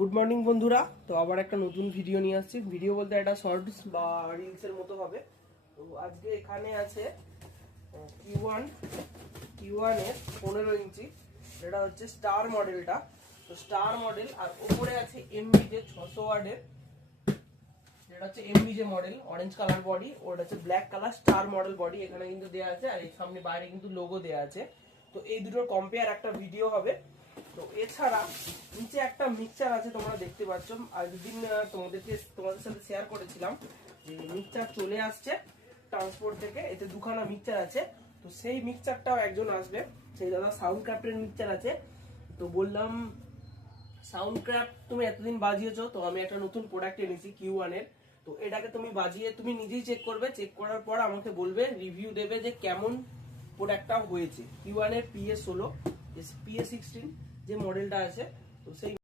Good morning বন্ধুরা। তো আবার একটা নতুন ভিডিও নিয়ে আসছি। ভিডিও বলতে একটা শর্টস বা রিলসের মতো হবে। তো আজকে এখানে আছে কিউ ওয়ান এর 15 ইঞ্চি, যেটা হচ্ছে স্টার মডেলটা। তো স্টার মডেল, আর উপরে আছে এমবি যে 600 ওয়াটের, যেটা হচ্ছে এমবি যে মডেল, অরেঞ্জ কালার বডি, ওটা হচ্ছে black colour star model body এখানে কিন্তু দেওয়া আছে, আর এই সামনে বাইরে কিন্তু লোগো দেওয়া আছে। তো এই দুটোর কম্পেয়ার একটা ভিডিও হবে। তো এছাড়া নিচে একটা মিক্সচার আছে, তোমরা দেখতে পাচ্ছ। আর দুদিন তোমাদের সাথে শেয়ার করেছিলাম যে মিক্সচার চলে আসছে ট্রান্সপোর্ট থেকে, এতে দুখানা মিক্সচার আছে। তো সেই মিক্সচারটাও একজন আসবে, সেই দাদা সাউন্ড ক্রাফটের মিক্সচার আছে। তো বললাম সাউন্ড ক্রাফট তুমি এতদিন বাজিয়েছো, তো আমি একটা নতুন প্রোডাক্ট এনেছি কিউ ওয়ান এর। তো এটাকে তুমি বাজিয়ে তুমি নিজেই চেক করবে, চেক করার পর আমাকে বলবে, রিভিউ দেবে যে কেমন প্রোডাক্টটা হয়েছে। কিউ ওয়ান এর PS16 যে মডেলটা আছে, তো সেই